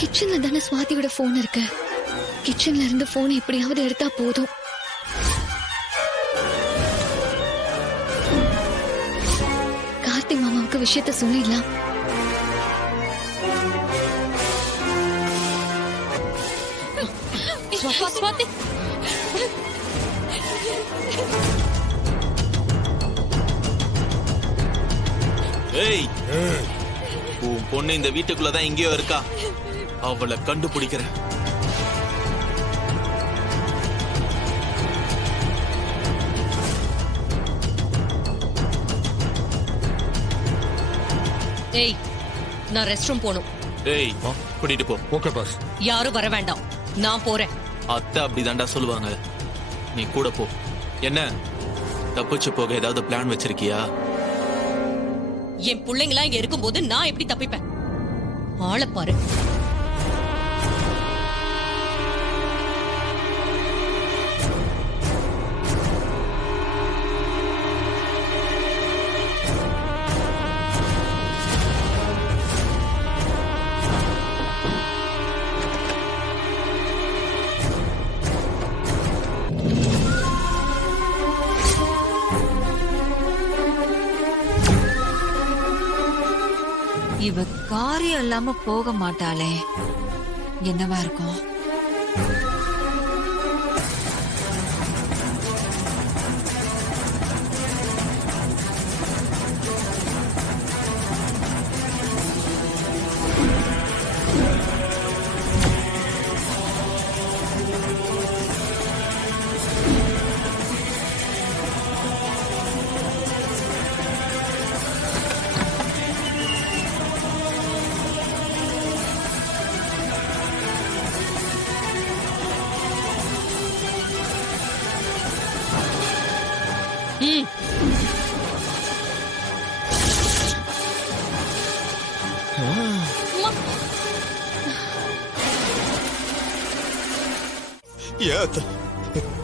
கிச்சன்ல தானே சுவாதியோட போன் இருக்கு. கிச்சன்ல இருந்து போன் எப்படியாவது எடுத்தா போதும். கார்த்திக் மாமாவுக்கு விஷயத்த சொல்லிடலாம். சுவாதி ஏய், உன் பொண்ணு இந்த வீட்டுக்குள்ளதான் எங்கேயோ இருக்கா. அவளை கண்டுபிடிக்கிறேன். ஏய், நான் ரெஸ்ட் ரூம் போணும். ஏய், கூட்டிட்டு போ. Okay boss. யாரும் வர வேண்டாம், நான் போறேன். அத்தை அப்படிதான்டா சொல்லுவாங்க. நீ கூட போ. என்ன தப்பிச்சு போக ஏதாவது பிளான் வச்சிருக்கியா? என் பிள்ளைங்களா இங்க இருக்கும்போது நான் எப்படி தப்பிப்பேன்? ஆளை பாரு. இவ காரியம் இல்லாம போக மாட்டாளே, என்னவா இருக்கும்?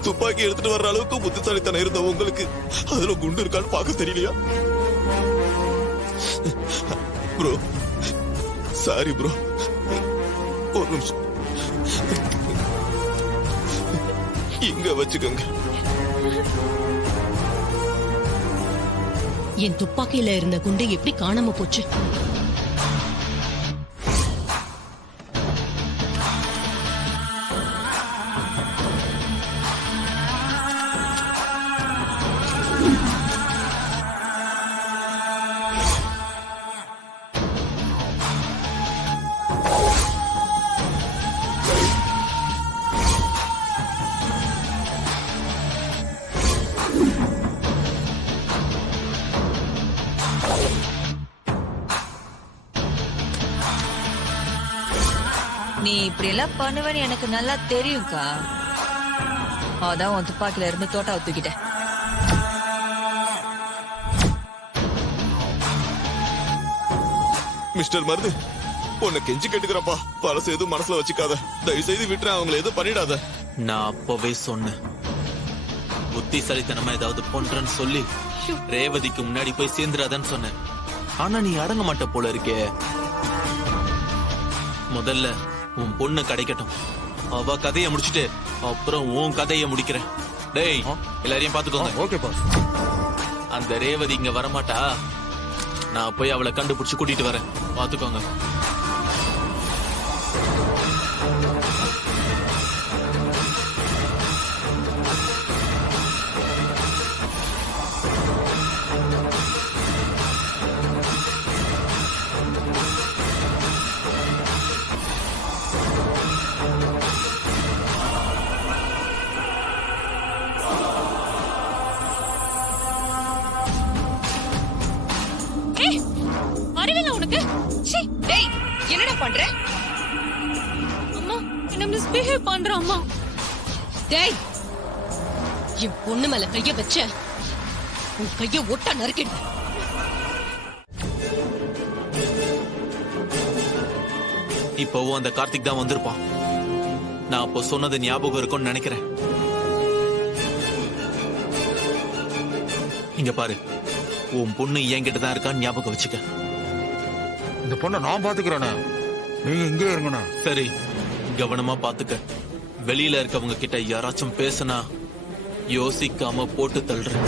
துப்பாக்கி எடுத்துட்டு வர்ற அளவுக்கு புத்திசாலித்தனம் இருந்த உங்களுக்கு அதுல குண்டு இருக்கான்னு பார்க்க தெரியலையா? ப்ரோ சாரி ப்ரோ, ஒரு நிமிஷம் இங்க வச்சுக்கோங்க. என் துப்பாக்கியில இருந்த குண்டு எப்படி காணாம போச்சு? நீ இப்படி எல்லாம் பண்ணுவேன்னு எனக்கு நல்லா தெரியும்க்கா. அதான் உன் துப்பாக்கில இருந்து தோட்டாவை தூக்கிட்டேன். மிஸ்டர் மருது, உன்னை கெஞ்சி கேட்டுக்கிறப்பா, பழசு எதுவும் மனசுல வச்சுக்காத. தயவு செய்து விட்டுறேன், அவங்களை எதுவும் பண்ணிடாத. நான் அப்பவே சொன்னேன், புத்திசாலித்தனமா ஏதாவது பண்றேன்னு சொல்லி ரேவதிக்கு முன்னாடி போய் சேர்ந்துடாதன்னு சொன்னேன். ஆனா நீ அடங்க மாட்ட போல இருக்கே. முதல்ல உன் பொண்ணு கிடைக்கட்டும், அவ கதைய முடிச்சுட்டு அப்புறம் உன் கதைய முடிக்கிறேன். டேய், எல்லாரையும் பாத்துக்கோங்க. Okay boss. அந்த ரேவதி இங்க வரமாட்டா, நான் போய் அவளை கண்டுபிடிச்சு கூட்டிட்டு வரேன். பாத்துக்கோங்க. என்னடா பண்ற? அம்மா, என்ன மிஸ்பிஹேவ் பண்ற அம்மா. டேய், என் பொண்ணு மேல கைய வச்ச உன் கைய ஒட்ட நறுக்கிடு. இப்பவும் அந்த கார்த்திக் தான் வந்திருப்பான். நான் அப்போ சொன்னது ஞாபகம் இருக்கும்னு நினைக்கிறேன். இங்க பாரு, உன் பொண்ணு என்கிட்ட தான் இருக்கான்னு ஞாபகம் வச்சுக்க. இந்த பொண்ணை நான் பாத்துக்கிறேண்ணே, நீங்க இங்கே இருங்கண்ணா. சரி, கவனமா பாத்துக்க. வெளியில இருக்கவங்க கிட்ட யாராச்சும் பேசினா யோசிக்காம போட்டு தள்ளுறேன்.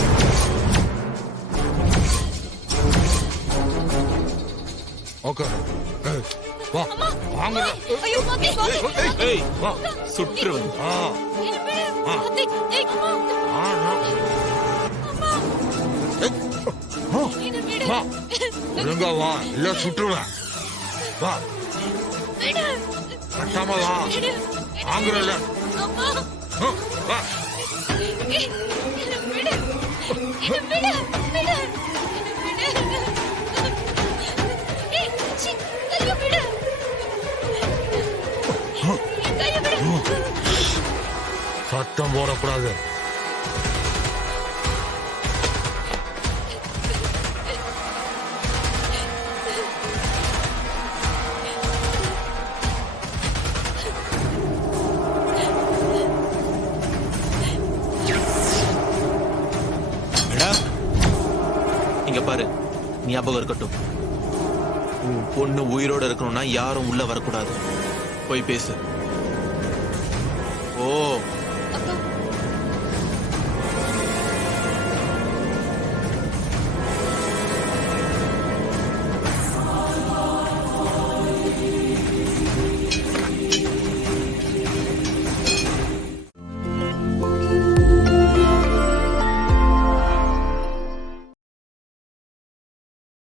ஓகே, வா வாங்க. ஐயோ மாத்தி ஏய், சுற்றுவேன். ஒழுங்கா வா, இல்ல சுற்றுவேன். வா, கட்டாம வா, வாங்குறல. வா, சத்தம் போடக்கூடாது. இங்க பாரு, ஞாபகம் இருக்கட்டும். உன் பொண்ணு உயிரோட இருக்கணும்னா யாரும் உள்ள வரக்கூடாது. போய் பேசு. ஓ